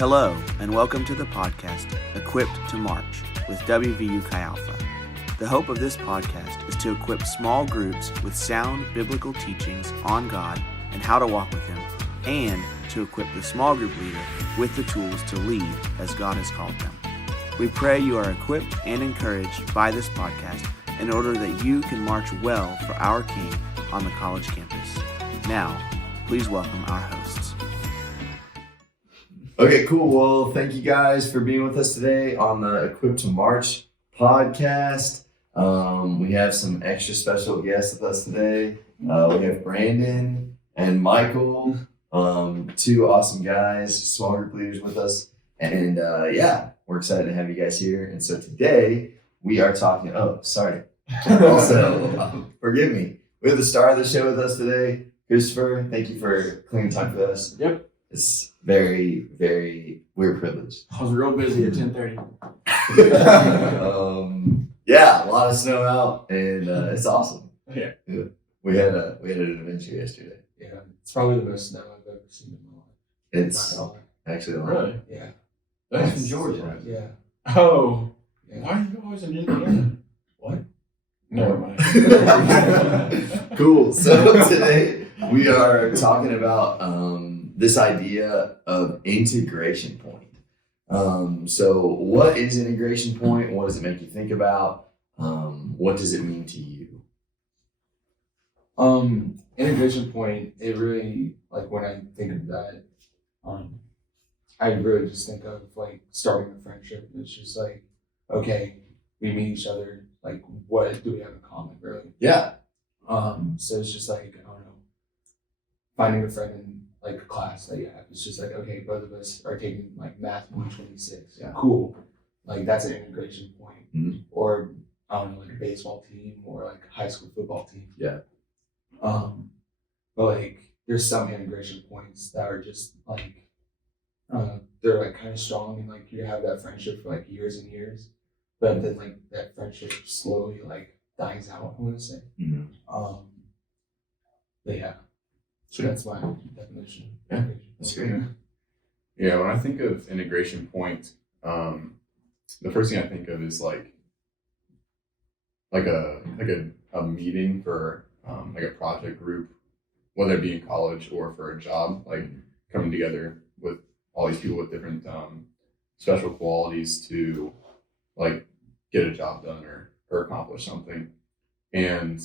Hello, and welcome to the podcast, Equipped to March, with WVU Chi Alpha. The hope of this podcast is to equip small groups with sound biblical teachings on God and how to walk with Him, and to equip the small group leader with the tools to lead as God has called them. We pray you are equipped and encouraged by this podcast in order that you can march well for our King on the college campus. Now, please welcome our hosts. Okay, cool. Well, thank you guys for being with us today on the Equipped to March podcast. We have some extra special guests with us today. We have Brandon and Michael, two awesome guys, small group leaders with us. And we're excited to have you guys here. And so today we are talking, forgive me. We have the star of the show with us today, Christopher. Thank you for clearing time for us. Yep. It's very, we're privileged. I was real busy at 10:30. A lot of snow out, and it's awesome. Yeah. We had an adventure yesterday. Yeah, it's probably the best snow I've ever seen in my life. It's actually a lot. Really? Yeah. That's from Georgia. Yeah. Oh. Yeah. Why are you always in Indiana? What? Never mind. Cool. So today we are talking about this idea of integration point. So what is integration point? What does it make you think about? What does it mean to you? Integration point, it really, like when I think of that, I really just think of like starting a friendship. It's just like, okay, we meet each other, like what do we have in common, really? Yeah. So it's just like, I don't know, finding a friend in like a class that you have. It's just like, okay, both of us are taking like math 126. Yeah. Cool. Like that's an integration point. Mm-hmm. Or I don't know, like a baseball team or like a high school football team. Yeah. But like there's some integration points that are just like they're like kind of strong and like you have that friendship for like years and years. But then like that friendship slowly like dies out, I wanna say. Mm-hmm. But yeah. So that's my definition. Yeah, that's great. Yeah, when I think of integration point, the first thing I think of is like a meeting for like a project group, whether it be in college or for a job, like coming together with all these people with different special qualities to like get a job done or accomplish something. And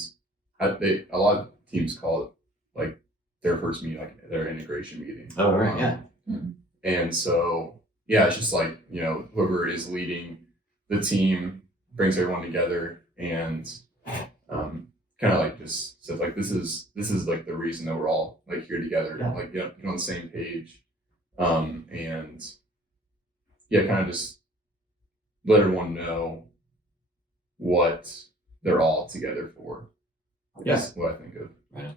a lot of teams call it like their first meeting, like their integration meeting. Oh, right. Yeah. And so, yeah, it's just like, whoever is leading the team brings everyone together and kind of like just says like, this is like the reason that we're all like here together, like get on the same page. And kind of just let everyone know what they're all together for. That's what I think of. Right.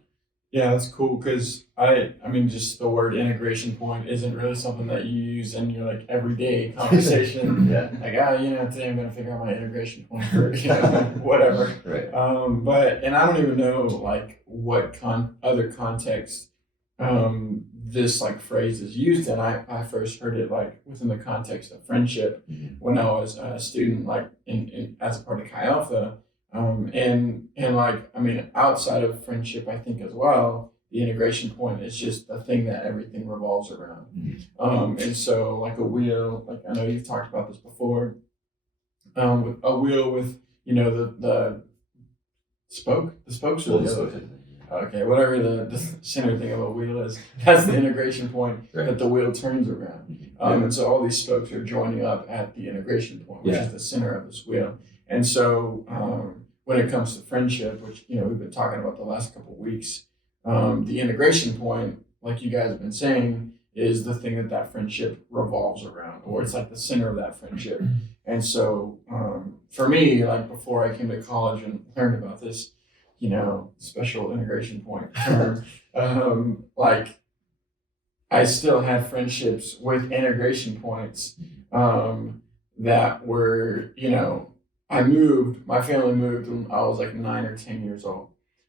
Yeah, that's cool because I mean, just the word integration point isn't really something that you use in your like everyday conversation. Yeah. Like, today I'm gonna figure out my integration point for whatever. Right. And I don't even know like what other context this like phrase is used in. I first heard it like within the context of friendship when I was a student, like in as a part of Chi Alpha. And like, I mean, outside of friendship, I think as well, the integration point is just the thing that everything revolves around. And so like a wheel, like I know you've talked about this before, with a wheel with, the spokes or the other. Okay, whatever the center thing of a wheel is, that's the integration point that the wheel turns around. And so all these spokes are joining up at the integration point, which is the center of this wheel. And so when it comes to friendship, which, we've been talking about the last couple of weeks, the integration point, like you guys have been saying, is the thing that friendship revolves around, or it's like the center of that friendship. And so for me, like before I came to college and learned about this, special integration point term, like I still have friendships with integration points that were, my family moved when I was like 9 or 10 years old.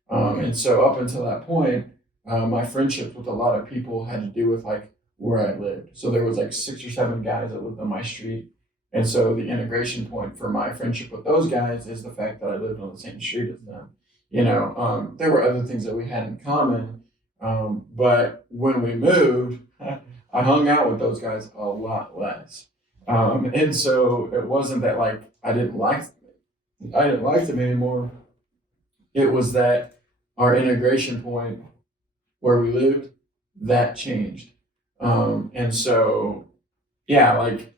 And so up until that point, my friendships with a lot of people had to do with like where I lived. So there was like 6 or 7 guys that lived on my street. And so the integration point for my friendship with those guys is the fact that I lived on the same street as them. There were other things that we had in common. But when we moved, I hung out with those guys a lot less. And so it wasn't that like I didn't like them anymore. It was that our integration point where we lived, that changed. And so, yeah, like,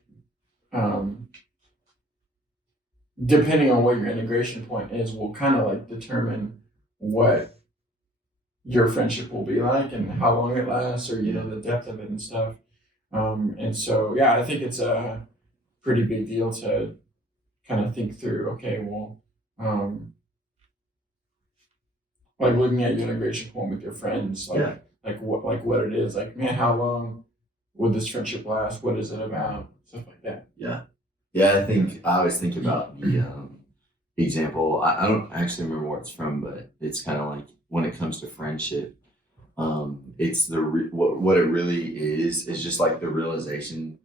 depending on what your integration point is, will kind of like determine what your friendship will be like and how long it lasts, or, the depth of it and stuff. And so, yeah, I think it's a pretty big deal to kind of think through, okay, well, like looking at your integration point with your friends, like what it is, like, man, how long would this friendship last? What is it about? Stuff like that. Yeah, I always think about the example. I don't actually remember where it's from, but it's kind of like when it comes to friendship, it's what it really is just like the realization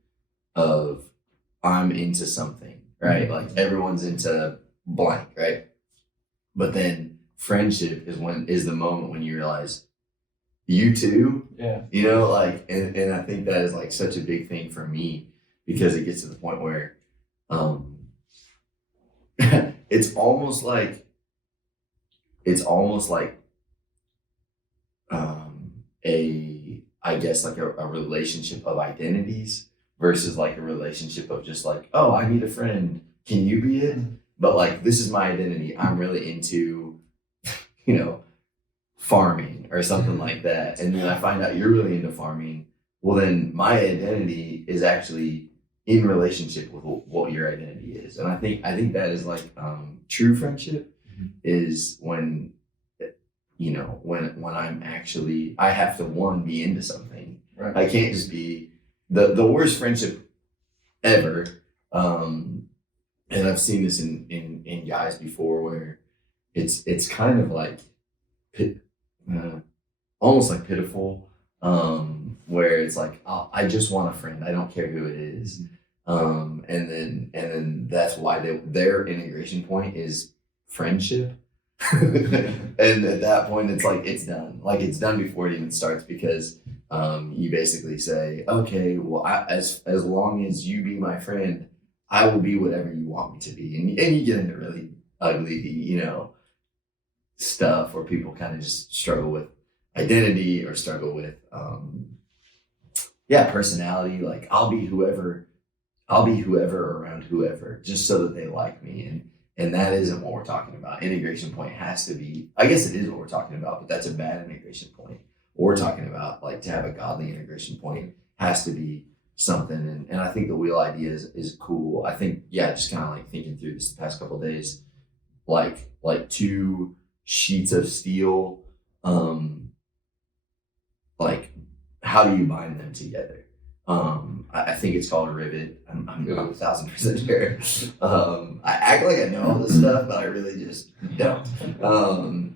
of I'm into something, right? Like everyone's into blank, right? But then friendship is the moment when you realize you too. Yeah. And I think that is like such a big thing for me, because it gets to the point where it's almost like I guess like a relationship of identities versus like a relationship of just like, oh, I need a friend, can you be it? But like, this is my identity, I'm really into farming or something like that, and then I find out you're really into farming. Well, then my identity is actually in relationship with what your identity is. And I think that is like true friendship is when when I'm actually, I have to be into something. Right. I can't just be the worst friendship ever. And I've seen this in guys before where it's kind of like almost like pitiful, where it's like, oh, I just want a friend, I don't care who it is. And then that's why their integration point is friendship. And at that point it's like it's done before it even starts, because you basically say, okay, well, as long as you be my friend, I will be whatever you want me to be. And you get into really ugly stuff where people kind of just struggle with identity or struggle with personality. Like I'll be whoever around whoever, just so that they like me. And that isn't what we're talking about. Integration point has to be, I guess it is what we're talking about, but that's a bad integration point. What we're talking about, like, to have a godly integration point has to be something. And I think the wheel idea is cool. I think, just kind of like thinking through this the past couple of days, like 2 sheets of steel, like how do you bind them together? I think it's called a rivet. I'm not 1,000% sure. I act like I know all this stuff, but I really just don't.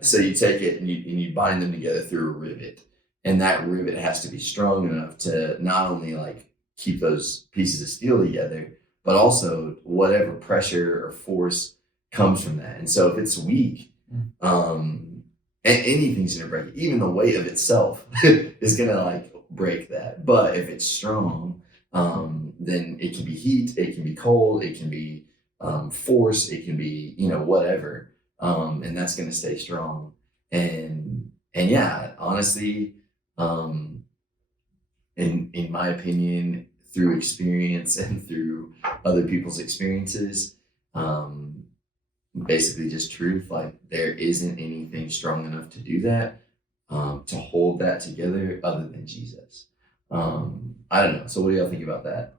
So you take it and you bind them together through a rivet, and that rivet has to be strong enough to not only like keep those pieces of steel together, but also whatever pressure or force comes from that. And so if it's weak, anything's gonna break it. Even the weight of itself is gonna like break that. But if it's strong, then it can be heat, it can be cold, it can be force, it can be whatever, and that's going to stay strong. And honestly, in my opinion, through experience and through other people's experiences, basically just truth, like there isn't anything strong enough to do that, to hold that together other than Jesus. I don't know. So what do y'all think about that?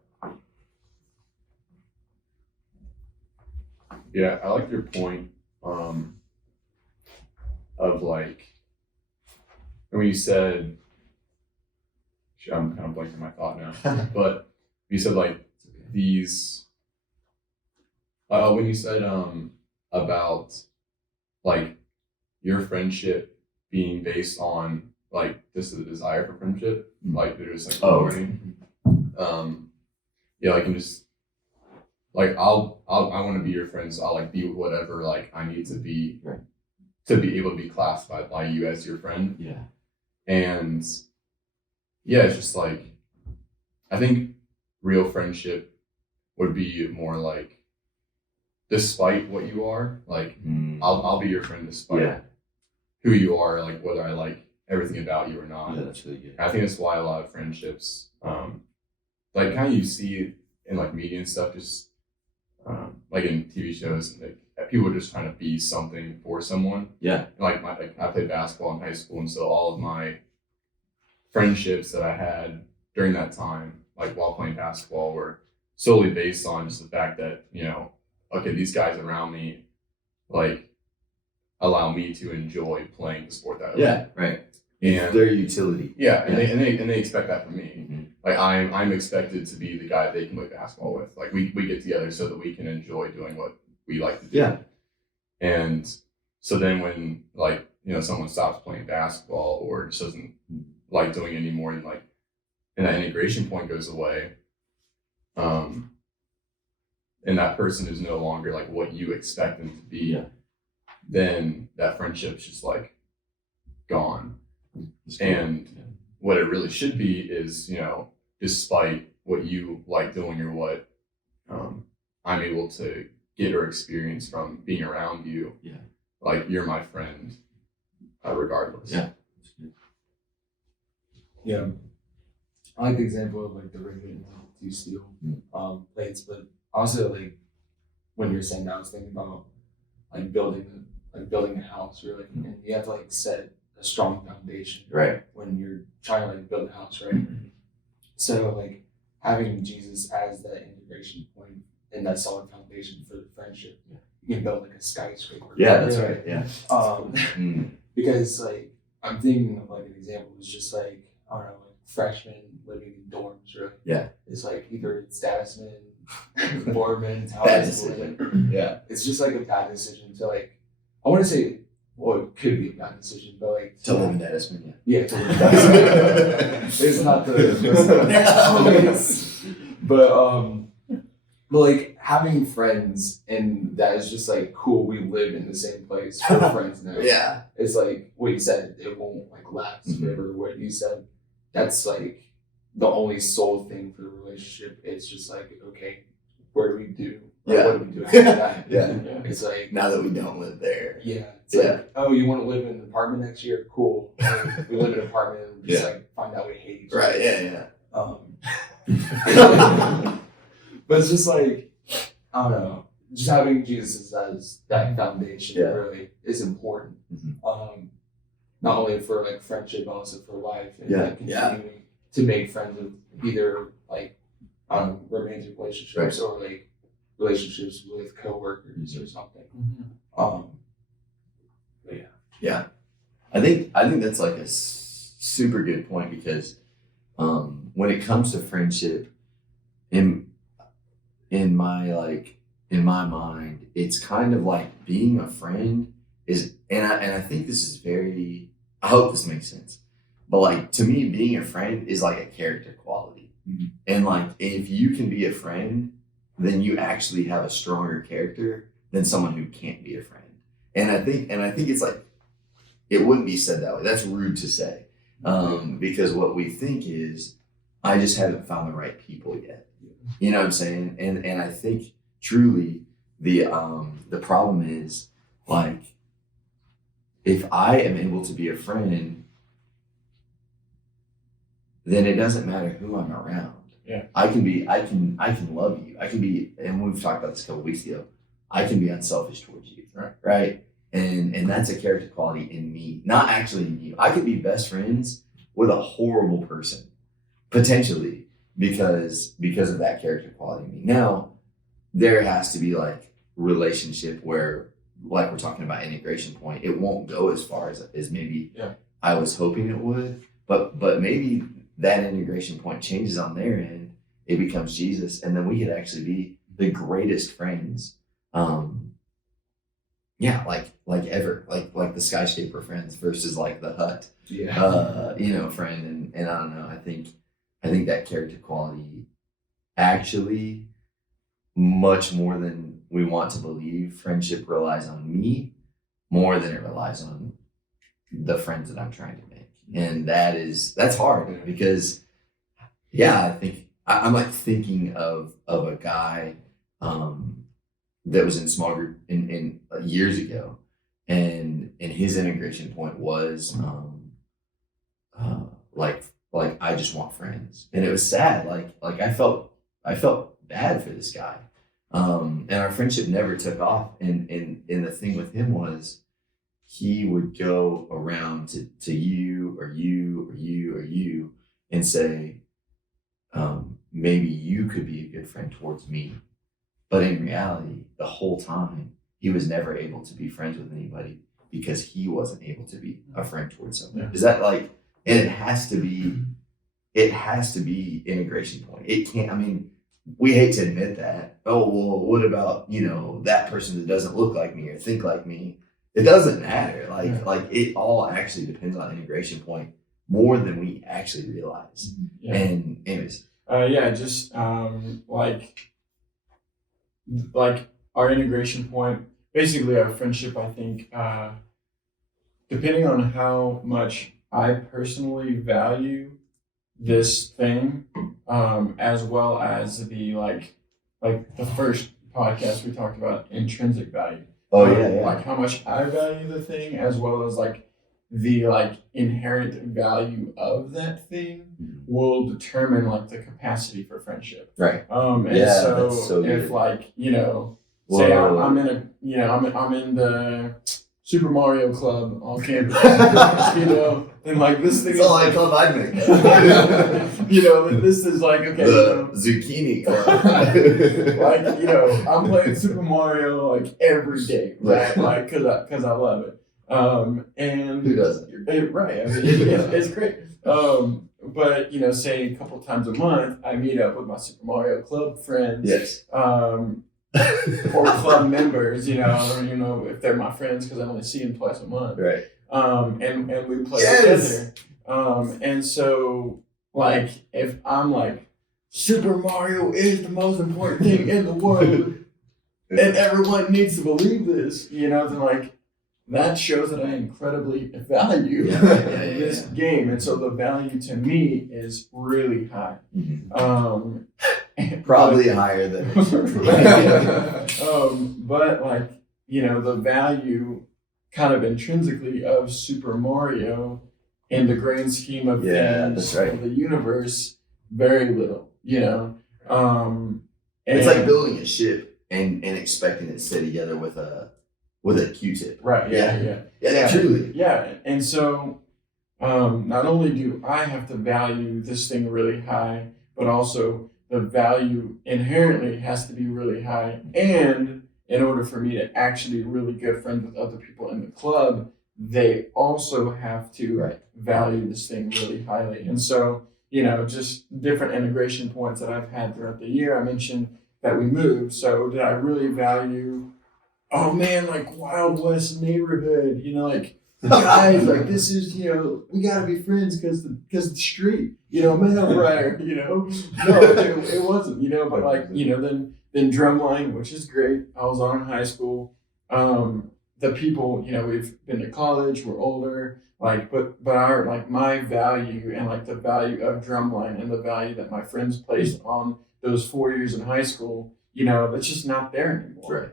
Yeah, I like your point of like, when you said, I'm kind of blanking my thought now, but you said like these, when you said about like your friendship being based on like just the desire for friendship. Like they're just like Oh, learning. Yeah, like I'm just like I want to be your friend, so I'll like be whatever like I need to be Right. to be able to be classified by you as your friend. Yeah. And yeah, it's just like I think real friendship would be more like despite what you are, like I'll be your friend despite Yeah. who you are, like whether I like everything about you or not. Yeah, that's really good. I think that's why a lot of friendships, like kind of you see in like media and stuff, just like in TV shows, like people just trying to be something for someone. Yeah. Like I played basketball in high school, and so all of my friendships that I had during that time, like while playing basketball, were solely based on just the fact that okay, these guys around me, like, allow me to enjoy playing the sport that I Yeah. like. Right. And Their utility. yeah, and they expect that from me. Mhm. Like I'm expected to be the guy they can play basketball with. Like we get together so that we can enjoy doing what we like to do. Yeah. And so then when like someone stops playing basketball or just doesn't like doing it anymore, and like and that integration point goes away, and that person is no longer like what you expect them to be, Yeah. then that friendship's just like gone. That's cool. And what it really should be is, despite what you like doing or what I'm able to get or experience from being around you, Yeah. like you're my friend, regardless. Yeah. Yeah. I like the example of like the ring and do steel plates, but also like when you're saying that, I was thinking about like building a house, really, and you have to like set a strong foundation Right. when you're trying to like build a house, right? So like having Jesus as that integration point and that solid foundation for the friendship, you can build like a skyscraper. Yeah, that's right. Yeah. Because like I'm thinking of like an example is just like I don't know, like freshmen living in dorms, right? Yeah. It's like either it's Stassman, Borman, Bad Towers, decision. Yeah. it's just like a bad decision to like I want to say it could be a bad decision, but like To live in Edison, yeah, to live in Stassman. It's not the but like having friends and that is just like cool. We live in the same place. We're friends now. Yeah. It's like what you said. It won't like last Mhm. forever. What you said. That's like the only sole thing for the relationship. It's just like okay, where do we do? Like, Yeah. What do we do after that? Yeah. It's like Now that we don't live there. yeah. It's Yeah. like oh, you want to live in an apartment next year? Cool. We live in an apartment and we just like find out we hate each other. Right. Yeah. But it's just like I don't know, just having Jesus as that foundation Yeah. really is important. Mhm. Not only for like friendship, but also for life and Yeah. like continuing to make friends with either like romantic relationships or like relationships with coworkers or something. But yeah. Yeah. I think that's like a super good point because when it comes to friendship, in my mind, it's kind of like being a friend is, and I think this is very, I hope this makes sense, but like to me, being a friend is like a character quality, and like if you can be a friend, then you actually have a stronger character than someone who can't be a friend. And I think it's like it wouldn't be said that way. That's rude to say, because what we think is, I just haven't found the right people yet. You know what I'm saying? And I think truly the problem is like if I am able to be a friend, then it doesn't matter who I'm around. Yeah. I can love you. I can be, and we've talked about this a couple weeks ago, I can be unselfish towards you. Right. Right? And that's a character quality in me, not actually in you. I could be best friends with a horrible person, potentially, because of that character quality in me. Now, there has to be like relationship where, like we're talking about integration point, it won't go as far as maybe I was hoping it would, but maybe that integration point changes on their end. It becomes Jesus, and then we could actually be the greatest friends. like ever, like the skyscraper friends versus like the hut, Yeah. friend. And I don't know. I think that character quality actually, much more than we want to believe, friendship relies on me more than it relies on the friends that I'm trying to make. And that's hard because, I think I'm like thinking of a guy that was in small group in years ago, and his integration point was like I just want friends, and it was sad. Like I felt bad for this guy, and our friendship never took off. And the thing with him was he would go around to you or you or you or you and say, maybe you could be a good friend towards me. But in reality, the whole time, he was never able to be friends with anybody because he wasn't able to be a friend towards someone. Yeah. Is that like, and it has to be integration point. It can't, I mean, we hate to admit that. Oh, well, what about, that person that doesn't look like me or think like me? It doesn't matter. Like it all actually depends on integration point more than we actually realize. Yeah. And anyways. Just like our integration point, basically our friendship, I think, depending on how much I personally value this thing, as well as the like the first podcast we talked about intrinsic value. Oh yeah. Like how much I value the thing, as well as like the inherent value of that thing will determine like the capacity for friendship. Right. And that's so if good. say I'm in I'm in the Super Mario Club on campus, and like this thing It's all like club I'd make. This is like, okay, The zucchini club. I'm playing Super Mario like every day, right? Like, cause I love it. And Who doesn't? Right. I mean, it's great. But say a couple times a month, I meet up with my Super Mario Club friends. Yes. Or club members, or if they're my friends, because I only see them twice a month. Right. And we play Yes. together. And so like if I'm like, Super Mario is the most important thing in the world, and everyone needs to believe this, then like that shows that I incredibly value this game, and so the value to me is really high. Probably higher than it should be. But like the value kind of intrinsically of Super Mario in the grand scheme of things, that's right. of the universe, very little. It's like building a ship and expecting it to stay together with a Q-tip. Right. Yeah. Truly. Yeah. And so not only do I have to value this thing really high, but also the value inherently has to be really high. And in order for me to actually be really good friends with other people in the club, they also have to value this thing really highly. And so, just different integration points that I've had throughout the year. I mentioned that we moved. So did I really value, oh man, like Wild West neighborhood, like guys, like this is, we gotta be friends because the street, Meadow Briar, No, it wasn't, but like, then Drumline, which is great. I was on in high school. The people, we've been to college, we're older, but our, my value and the value of Drumline and the value that my friends placed on those 4 years in high school, that's just not there anymore. Right.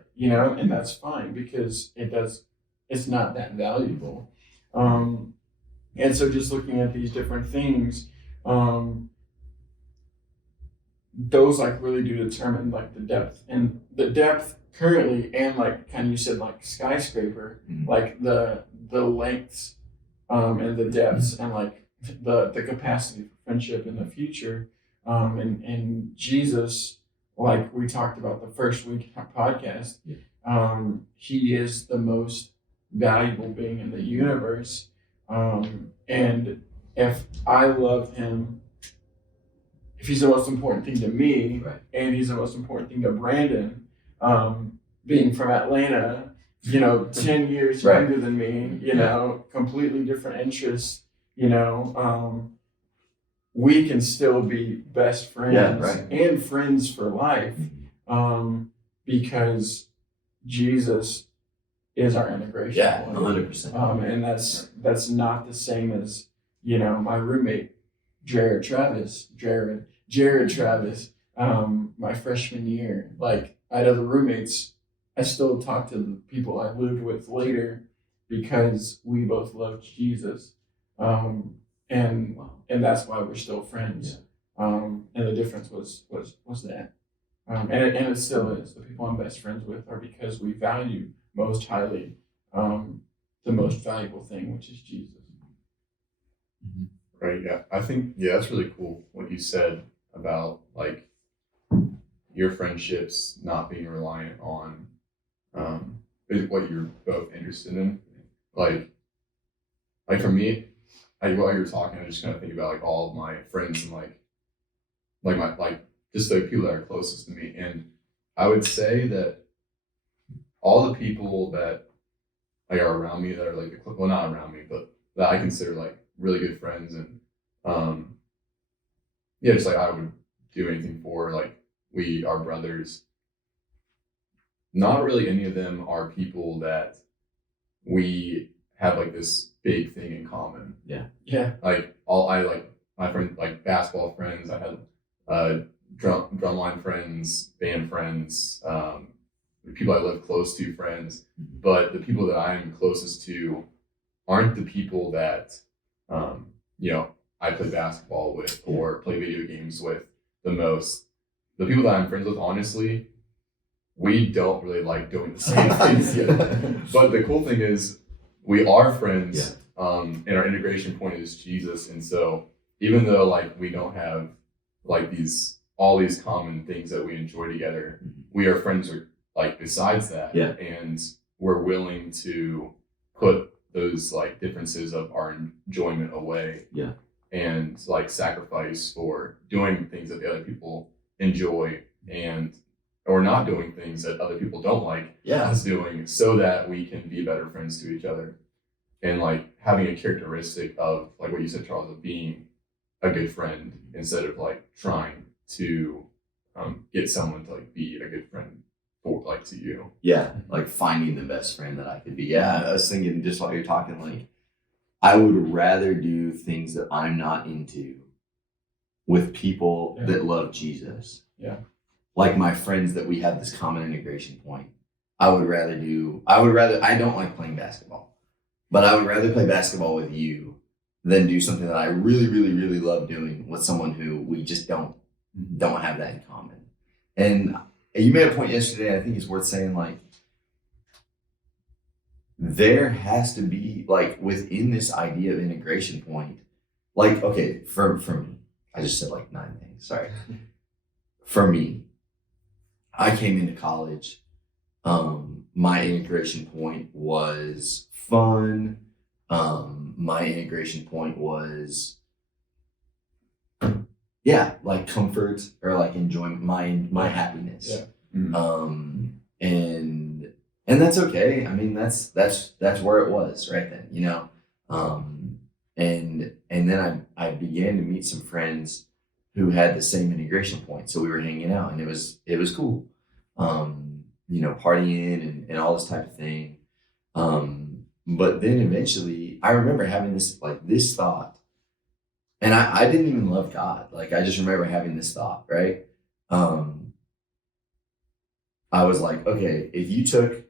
And that's fine because it's not that valuable. And so just looking at these different things, those really do determine the depth, and the depth currently, and you said skyscraper, the lengths, and the depths, and the capacity for friendship in the future, and Jesus, we talked about the first week podcast, he is the most valuable being in the universe, and if I love him, if he's the most important thing to me, and he's the most important thing to Brandon, being from Atlanta, 10 years Right. younger than me, completely different interests, we can still be best friends Yeah, right. and friends for life, because Jesus is our integration Yeah, point. 100%. And that's not the same as, my roommate, Jared Travis, my freshman year. Like, I had other roommates. I still talk to the people I lived with later because we both loved Jesus. And that's why we're still friends. And the difference was that. And it still is. The people I'm best friends with are because we value most highly the most valuable thing, which is Jesus. Right. Yeah. I think, that's really cool what you said about like your friendships not being reliant on what you're both interested in. Like for me, while you were talking, I just kind of think about like all of my friends and like my just the people that are closest to me. And I would say that all the people that like are around me that are like not around me, but that I consider like really good friends and just like I would do anything for, like we are brothers. Not really any of them are people that we have like this big thing in common. Yeah. Like my friends, like basketball friends. I had drumline friends, band friends, the people I live close to friends. But the people that I'm closest to aren't the people that I play basketball with or play video games with the most. The people that I'm friends with, honestly, we don't really like doing the same things yet. But the cool thing is we are friends, and our integration point is Jesus. And so even though like we don't have like all these common things that we enjoy together, we are friends like besides that. Yeah. And we're willing to put those like differences of our enjoyment away. Yeah. And like sacrifice for doing things that the other people enjoy or not doing things that other people don't like us doing, so that we can be better friends to each other. And like having a characteristic of like what you said, Charles, of being a good friend instead of like trying to get someone to like be a good friend for like to you. Yeah, like finding the best friend that I could be. Yeah, I was thinking just while you're talking, like I would rather do things that I'm not into with people that love Jesus. Yeah. Like my friends that we have this common integration point. I don't like playing basketball, but I would rather play basketball with you than do something that I really, really, really love doing with someone who we just don't have that in common. And you made a point yesterday, I think it's worth saying, like, there has to be, like, within this idea of integration point, like, okay, for me, I just said like 9 things, sorry. For me, I came into college, my integration point was fun. My integration point was, like comfort or like enjoyment, my happiness. Yeah. And that's okay. I mean, that's where it was right then, and then I began to meet some friends who had the same integration point. So we were hanging out and it was cool. Partying and all this type of thing. But then eventually I remember having this thought, and I didn't even love God. Like, I just remember having this thought, right? I was like, okay, if you took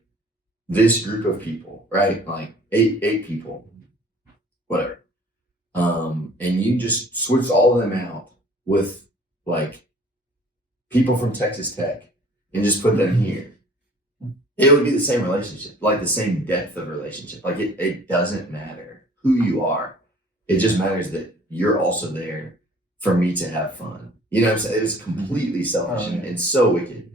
this group of people, right? Like eight people, whatever. And you just switched all of them out with like people from Texas Tech and just put them here. It would be the same relationship, like the same depth of relationship. Like it doesn't matter who you are. It just matters that you're also there for me to have fun. You know what I'm saying? It was completely selfish and so wicked.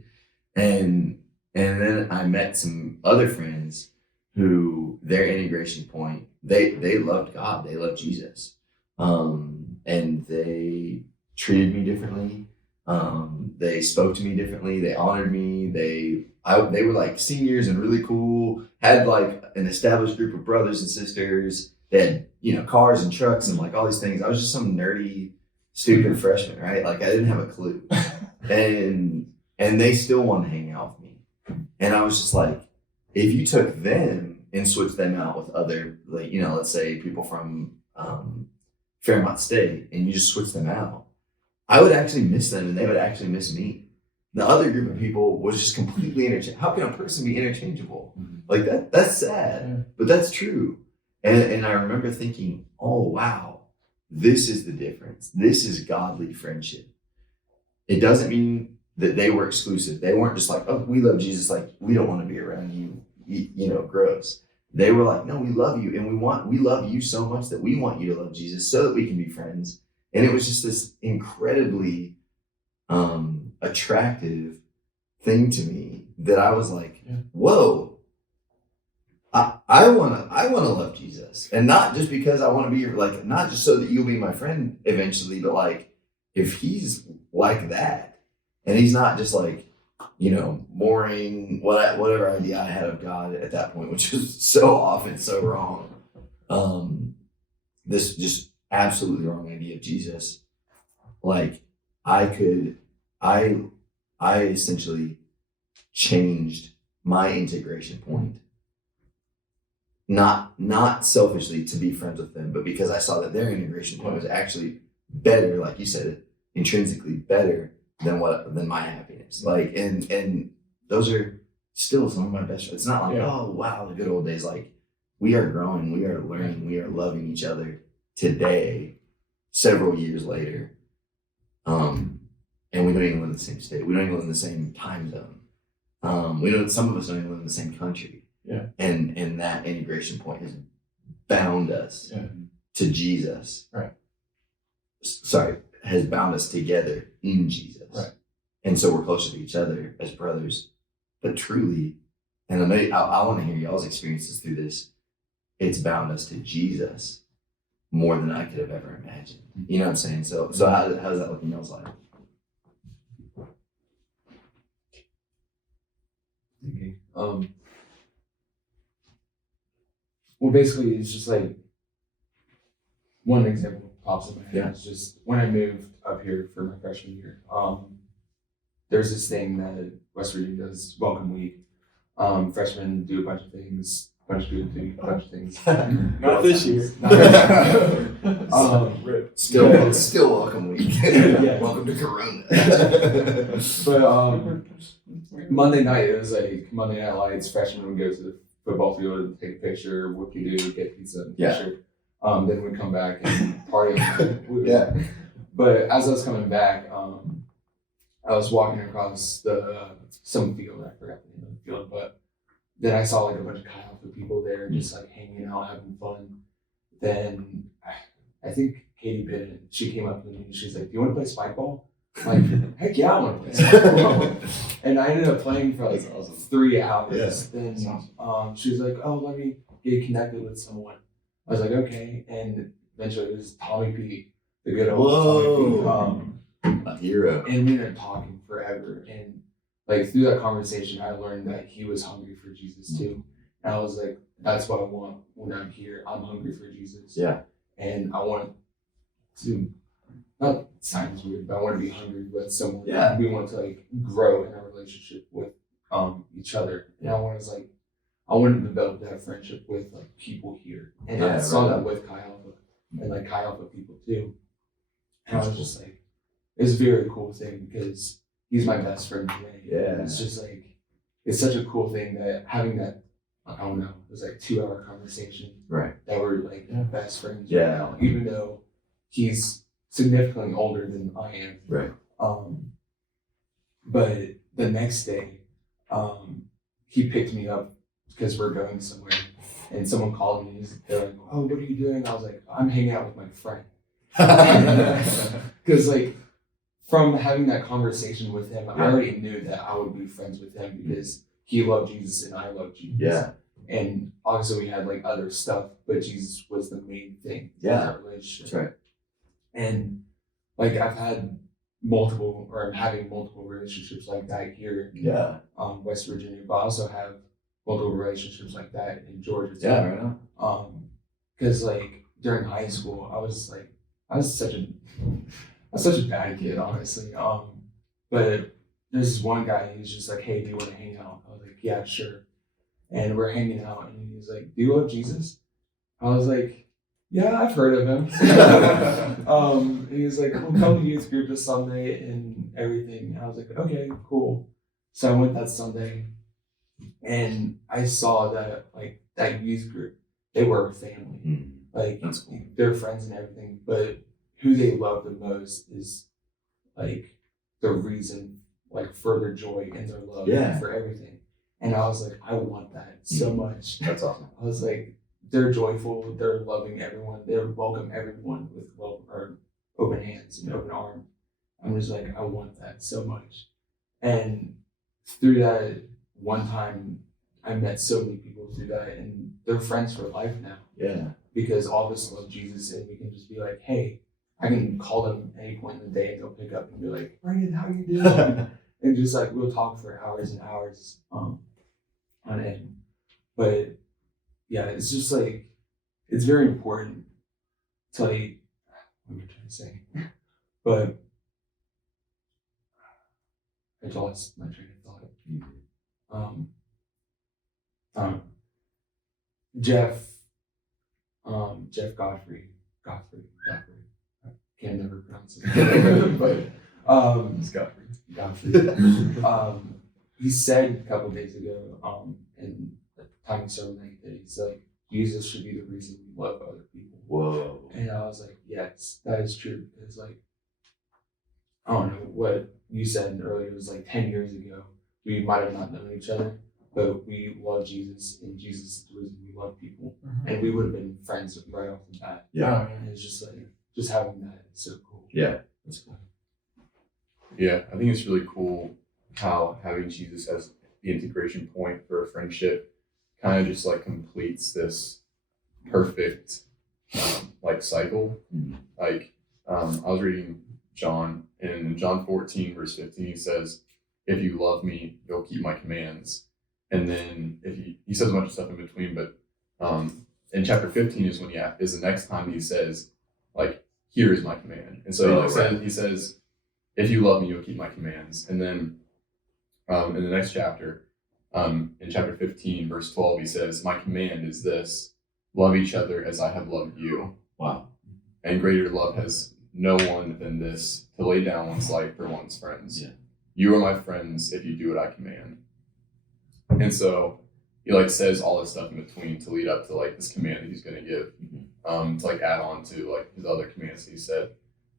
And then I met some other friends who their integration point, they loved God, they loved Jesus. And they treated me differently. They spoke to me differently. They honored me. They were like seniors and really cool. Had like an established group of brothers and sisters. They had cars and trucks and like all these things. I was just some nerdy, stupid freshman, right? Like I didn't have a clue, and they still wanted to hang out with me. And I was just like, if you took them and switched them out with other, like let's say people from Fairmont State, and you just switched them out, I would actually miss them, and they would actually miss me. The other group of people was just completely interchangeable. How can a person be interchangeable? Like that? That's sad, but that's true. And I remember thinking, oh wow, this is the difference. This is godly friendship. It doesn't mean that they were exclusive. They weren't just like, oh, we love Jesus, like we don't want to be around you, gross. They were like, no, we love you, and we love you so much that we want you to love Jesus so that we can be friends. And it was just this incredibly attractive thing to me that I was like, whoa, I wanna love Jesus. And not just because I want to be like, not just so that you'll be my friend eventually, but like if he's like that, and he's not just like, boring, whatever idea I had of God at that point, which was so often so wrong. This just absolutely wrong idea of Jesus. Like I essentially changed my integration point. Not selfishly to be friends with them, but because I saw that their integration point was actually better, like you said, intrinsically better than my happiness. Like and those are still some of my best friends. It's not like, oh wow, the good old days. Like we are growing, we are learning, we are loving each other today, several years later. And we don't even live in the same state. We don't even live in the same time zone. Some of us don't even live in the same country. Yeah. And that integration point has bound us to Jesus. Right. Sorry, has bound us together in Jesus. Right. And so we're closer to each other as brothers. But truly, and I want to hear y'all's experiences through this, it's bound us to Jesus more than I could have ever imagined. You know what I'm saying? So how does that look in y'all's life? Thinking. Well, basically, it's just like one example pops in my head. It's just when I moved up here for my freshman year. There's this thing that West Virginia does, Welcome Week. Freshmen do a bunch of things. Bunch of good things. A bunch of things. Not this year. Still welcome week. Yeah. Welcome to Corona. But Monday night, it was like Monday Night Lights. Freshmen would go to the football field, take a picture, whoop-de-doo, get pizza and picture. Then we'd come back and party. But as I was coming back, I was walking across some field. I forgot the name of the field, but then I saw like a bunch of Chi Alpha people there, just like hanging out, having fun. Then I think Katie Bennett, she came up to me and she's like, "Do you want to play spike ball?" I'm like, heck yeah, I want to play spike ball. And I ended up playing for like 3 hours. Then she was like, "Oh, let me get connected with someone." I was like, "Okay." And eventually it was Tommy P, the good old Tommy P. A hero. And we ended up talking forever. And like through that conversation, I learned that he was hungry for Jesus too. And I was like, that's what I want when I'm here. I'm hungry for Jesus. Yeah. And I want to, not sounds weird, but I want to be hungry with someone. Yeah. We want to like grow in our relationship with each other. And I wanted to develop that friendship with like people here. And I saw that with Chi Alpha and like Chi Alpha people too. And I was just like, it's a very cool thing because he's my best friend today. Yeah. It's just like, it's such a cool thing that having that, I don't know, it was like 2-hour conversation. Right. That we're like best friends Yeah. right now, even though he's significantly older than I am. Right. But the next day, he picked me up because we're going somewhere and someone called me. They're like, "Oh, what are you doing?" I was like, "I'm hanging out with my friend." Because like, from having that conversation with him, I already knew that I would be friends with him because he loved Jesus and I loved Jesus. Yeah. And obviously we had like other stuff, but Jesus was the main thing in Yeah. our relationship. That's right. And like I've had multiple, or I'm having multiple relationships like that here in Yeah. West Virginia, but I also have multiple relationships like that in Georgia too. Yeah, right on. Because like during high school, I was such a bad kid, honestly. But there's this one guy, he's just like, hey, do you want to hang out? I was like, yeah, sure. And we're hanging out, and he's like, do you love Jesus? I was like, yeah, I've heard of him. And he was like, well, come to youth group this Sunday and everything. And I was like, okay, cool. So I went that Sunday, and I saw that like that youth group, they were a family. Like That's cool. they're friends and everything, but who they love the most is like the reason, like for their joy and their love for everything. And I was like, I want that so much. That's awesome. I was like, they're joyful, they're loving everyone, they welcome everyone with open hands and open arms. I'm just like, I want that so much. And through that one time, I met so many people through that, and they're friends for life now. Yeah. Because all of us love Jesus, and we can just be like, hey, I can call them at any point in the day, and they'll pick up and be like, Brandon, how you doing? And just like, we'll talk for hours and hours on end. But yeah, it's just like, it's very important to like, what am I trying to say? But I lost my train of thought. Jeff Godfrey. I can never pronounce it. But It's Godfrey. Godfrey. He said a couple days ago, in the time of sermon night, that he's like, Jesus should be the reason we love other people. Whoa. And I was like, yes, that is true. Because like, I don't know what you said earlier, it was like 10 years ago. We might have not known each other, but we love Jesus, and Jesus is the reason we love people. And we would have been friends right off the bat. Yeah. And it's just like, just having that is so cool. Yeah. That's cool. Yeah, I think it's really cool how having Jesus as the integration point for a friendship kind of just like completes this perfect like cycle. Like I was reading John, and in John 14 verse 15 he says, if you love me, you'll keep my commands. And then if he says a bunch of stuff in between, but in chapter 15 is when is the next time he says, like, here is my command. And so he says, if you love me, you'll keep my commands. And then in the next chapter, in chapter 15, verse 12, he says, my command is this, love each other as I have loved you. Wow. And greater love has no one than this, to lay down one's life for one's friends. Yeah. You are my friends if you do what I command. And so he like says all this stuff in between to lead up to like this command that he's going to give, to like add on to like his other commands that he said.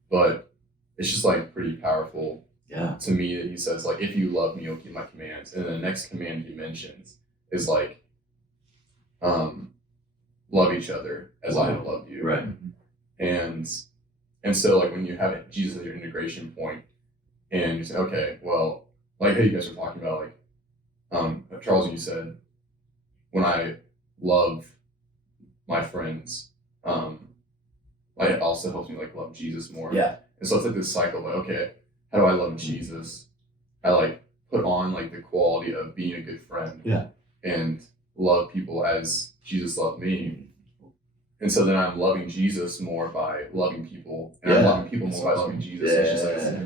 But it's just like pretty powerful to me that he says like, if you love me, you'll keep my commands. And then the next command he mentions is like, love each other as I have loved you. Right. And so like when you have Jesus as your integration point, and you say, okay, well, like how you guys were talking about, like Charles, you said, when I love my friends, it also helps me like love Jesus more. Yeah. And so it's like this cycle of like, okay, how do I love Jesus? I like put on like the quality of being a good friend. Yeah. And love people as Jesus loved me. And so then I'm loving Jesus more by loving people, and I'm loving people more by loving Jesus. Yeah. It's just like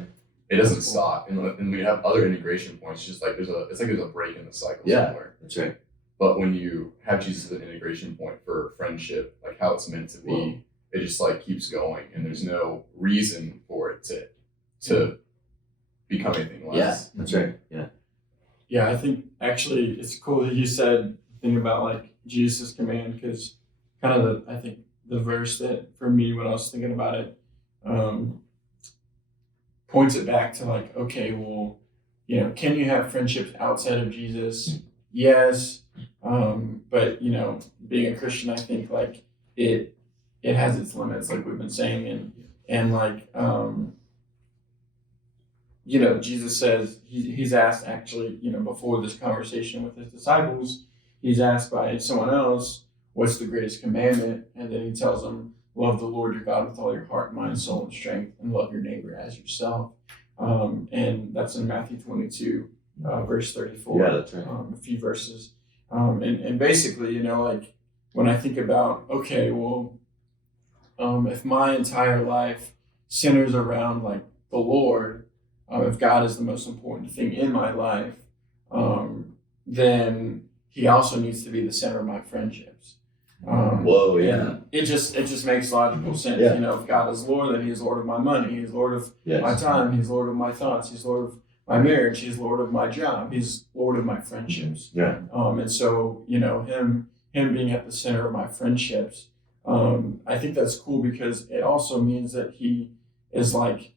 it doesn't stop. And when you have other integration points, just like there's a break in the cycle somewhere. That's right. But when you have Jesus as an integration point for friendship, like how it's meant to be, it just like keeps going, and there's no reason for it to become anything less. Yeah, that's right. Yeah. Yeah, I think actually it's cool that you said think about like Jesus' command, because kind of I think the verse that for me when I was thinking about it points it back to like, okay, well, can you have friendships outside of Jesus? Yes, but being a Christian, I think like it has its limits, like we've been saying, and like Jesus says he's asked actually, before this conversation with his disciples, he's asked by someone else, what's the greatest commandment? And then he tells them, love the Lord your God with all your heart, mind, soul, and strength, and love your neighbor as yourself. And that's in Matthew 22, verse 34. Yeah, that's right. A few verses. And basically, like when I think about, okay, well, if my entire life centers around like the Lord, if God is the most important thing in my life, then He also needs to be the center of my friendships. Whoa, yeah. And it just makes logical sense. Yeah. If God is Lord, then He is Lord of my money. He's Lord of Yes. my time. He's Lord of my thoughts. He's Lord of my marriage. He's Lord of my job. He's Lord of my friendships. Yeah. And so, him being at the center of my friendships, I think that's cool because it also means that He is like,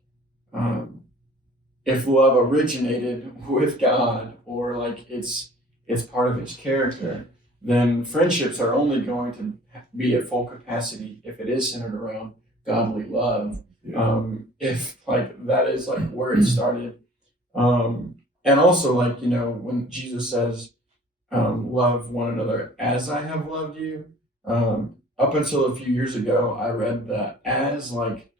if love originated with God or like it's part of His character, then friendships are only going to be at full capacity if it is centered around godly love. If like that is like where it started. And also like, when Jesus says, love one another as I have loved you, up until a few years ago, I read the as like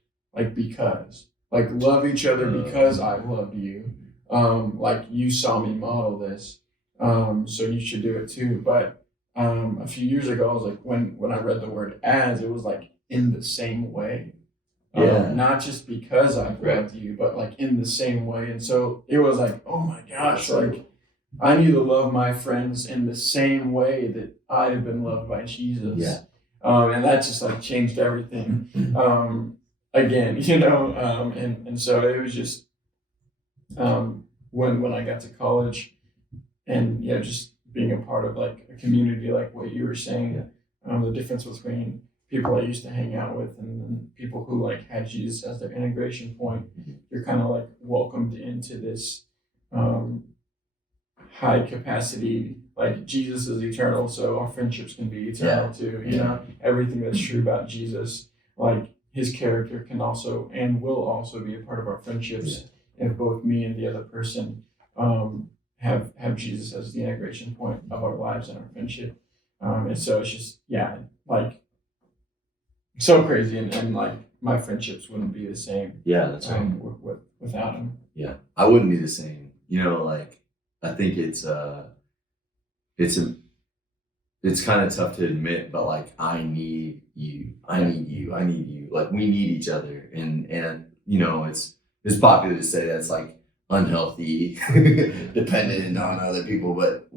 because, like love each other because I loved you. Like you saw me model this, so you should do it too. But a few years ago, I was like, when I read the word as, it was like in the same way. Not just because I've loved you, but like in the same way. And so it was like, oh my gosh, like I need to love my friends in the same way that I have been loved by Jesus. Yeah. And that just like changed everything. Again, and so it was just when I got to college and just being a part of like a community, like what you were saying, the difference between people I used to hang out with and then people who like had Jesus as their integration point, you're kind of like welcomed into this high capacity, like Jesus is eternal, so our friendships can be eternal too. Everything that's true about Jesus, like His character can also and will also be a part of our friendships if both me and the other person have Jesus as the integration point of our lives and our friendship. And so it's just like so crazy, and like my friendships wouldn't be the same. Yeah, that's right. Without Him. Yeah, I wouldn't be the same. Like I think it's kind of tough to admit, but like I need you. Like we need each other, and it's popular to say that's like unhealthy, dependent on other people, but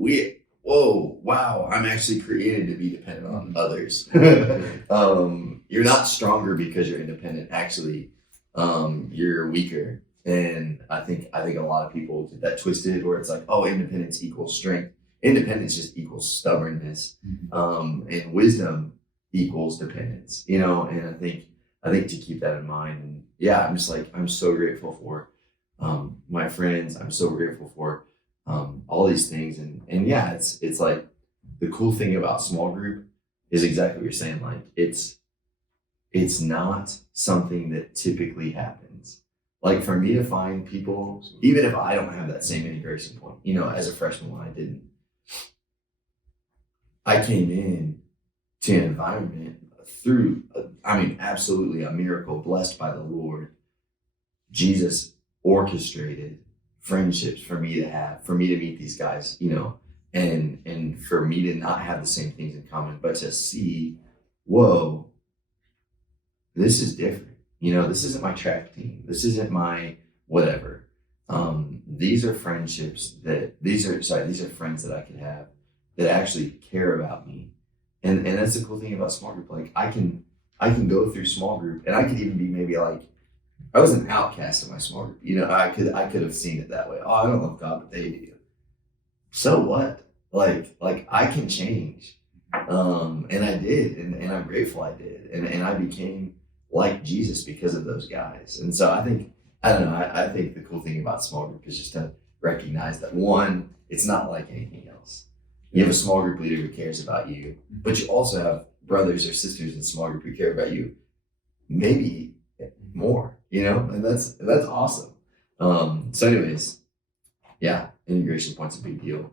I'm actually created to be dependent on others. You're not stronger because you're independent. Actually, you're weaker. And I think a lot of people get that twisted where it's like, oh, independence equals strength. Independence just equals stubbornness. And wisdom equals dependence, and I think to keep that in mind. And I'm just like, I'm so grateful for my friends. I'm so grateful for all these things. And it's like the cool thing about small group is exactly what you're saying. Like it's not something that typically happens. Like for me to find people, even if I don't have that same integration point, as a freshman when I didn't, I came in to an environment through, absolutely a miracle, blessed by the Lord. Jesus orchestrated friendships for me to meet these guys, and for me to not have the same things in common, but to see, whoa, this is different. This isn't my track team. This isn't my whatever. These are friendships these are friends that I can have that actually care about me. And that's the cool thing about small group. Like I can go through small group and I could even be maybe like, I was an outcast in my small group. I could have seen it that way. Oh, I don't love God, but they do. So what? Like I can change. And I did, and I'm grateful I did. And I became like Jesus because of those guys. And so I think the cool thing about small group is just to recognize that one, it's not like anything else. You have a small group leader who cares about you, but you also have brothers or sisters in small group who care about you, maybe more, and that's awesome. So anyways, integration point's a big deal.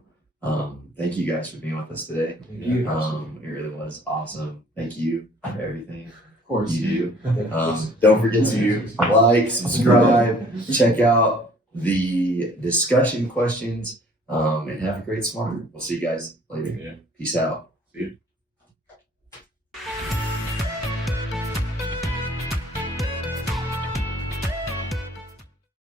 Thank you guys for being with us today. It really was awesome. Thank you for everything. Of course. You do. Don't forget to like, subscribe, check out the discussion questions, and have a great smart group. We'll see you guys later. Yeah. Peace out. See you.